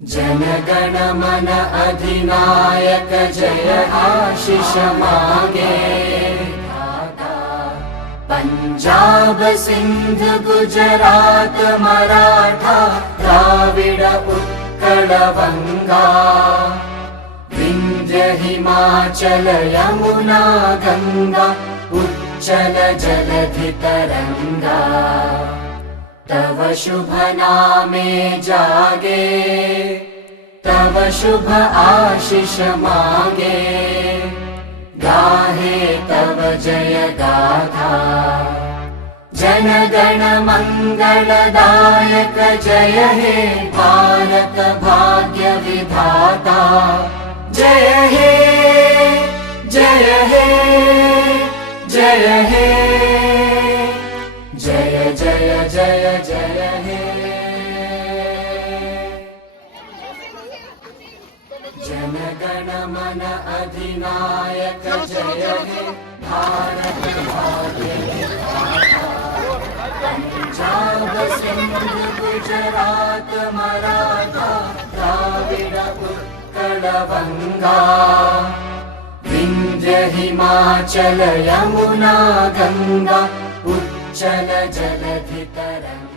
जनगण मन अधिनायक जय आशीष मागे पंजाब सिंध गुजरात मराठा द्राविड उत्कल वंगा विंध्य हिमाचल यमुना गंगा उच्चल जलधि तरंगा तव शुभ नामे जागे तव शुभ आशीष मागे गाहे तव जय गाथा जनगण मंगलदायक जय हे भारत भाग्य विधाता जय हे जय हे जय हे जय जय जय जय हे जनगण मन अधिनायक जय हे भारत भाग्य विधाता पंजाब सिंध गुजरात मराठा द्राविड उत्कल वंगा विंध्य हिमाचल यमुना गंगा उच्चल जलधि तरंगा।